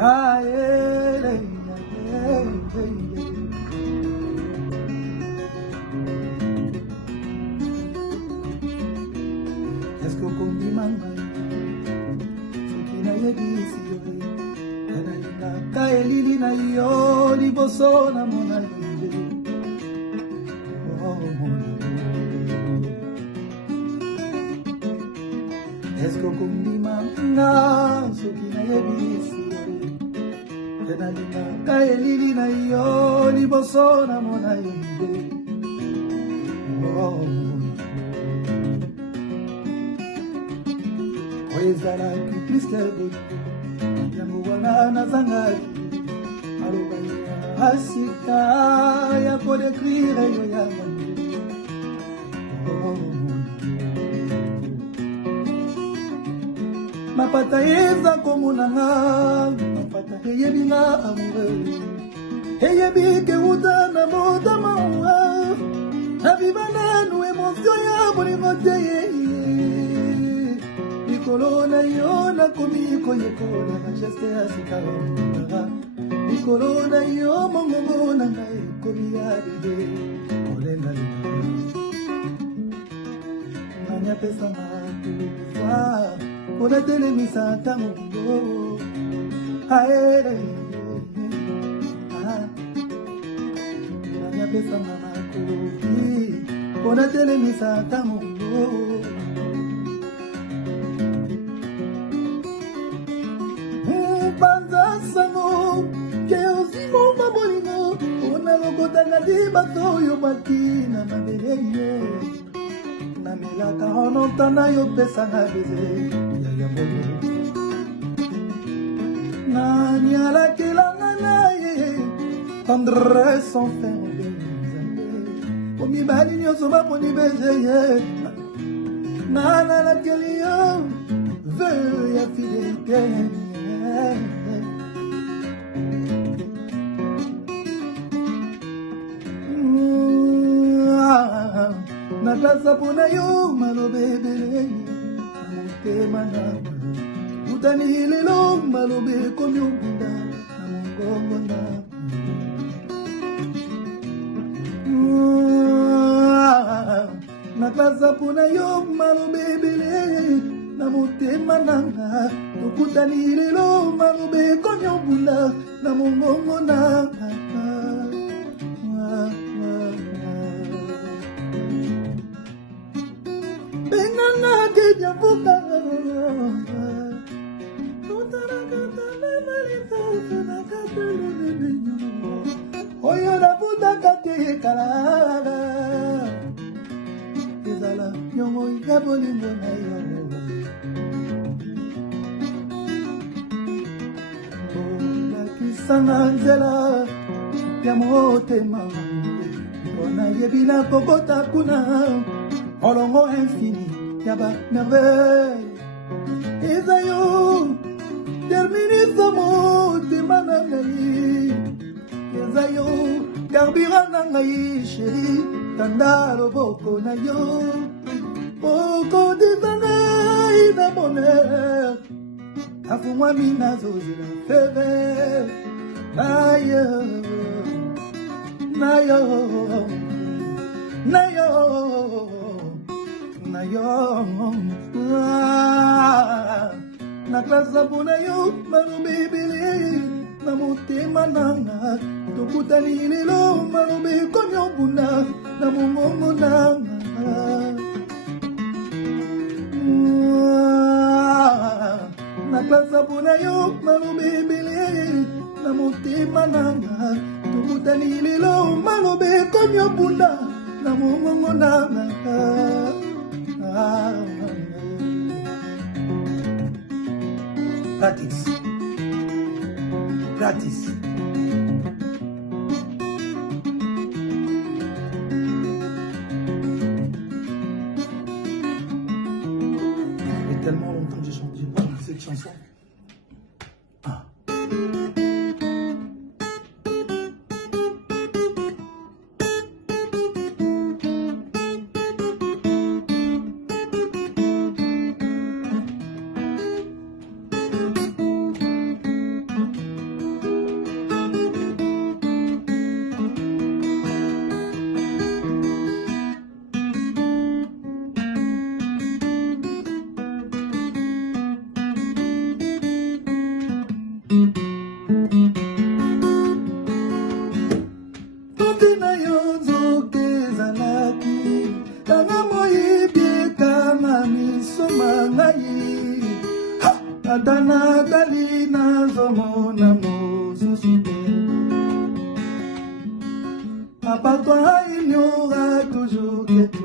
Ah, est-ce que comme dimanga sokina yebisi yo kanalinga kaelili na yo liboso na mona yende oh mona est-ce que comme dimanga sokina yebisi yo kanalinga kaelili na yo liboso na mona yende oh ezalaki Christelle yango wana nazangaki alobaki asika ya kodekrire yo yango mapata eza komonanga mapata eyebinga amoureux eyebi keuta na motama nabiba nanu emotio ya bolingo te likolo na yo nakomi koyekola na geste ya sika likolo na yo mongongo na ngai ekomi ya bebe kolenga nani apesanga kufa mpona telemisa ntango nani apesanga makoki mpona telemisa ntango kotanga di bato oyo bakina mabele ye namelaka onotana yo pesanga beze yaya moyo nani alakelanga na ye tendresse sans fin omibali nyonso baponi beze ye nanalakeli yo veu ya fidelité nakasa mpona yo maloba ebele motema na utani lelo maloba ekomi obunda na mongongo na nakasa mpona yo maloba ebele na motema nanga tokutani lelo maloba ekomi obunda na mongongo na oyo nabutaka te kala ezala nyongo ya bolingo na yo olakisanga nzela ya motema mpona yebi na kokota kuna olongo infini ya ba merveille eza yo terminisa motema na ngai eza yo karbira na ngai sheri tanda loboko na yo okodisa ngai na bonheur afungwami nazozela feve na yo na yo na yo na yo naklasa mpona yo maloba ebele na motema nanga tokutani lelo maloba ekomi obunda na mongongo nanga naklasa mpona yo maloba ebele na motema nanga tokutani lelo maloba ekomi obunda na mongongo nanga gratis gratis mais tellement longtemps que j'ai chanté cette chanson. Tata Nathalie nazomona mosusu te. À part toi il n'y aura toujours que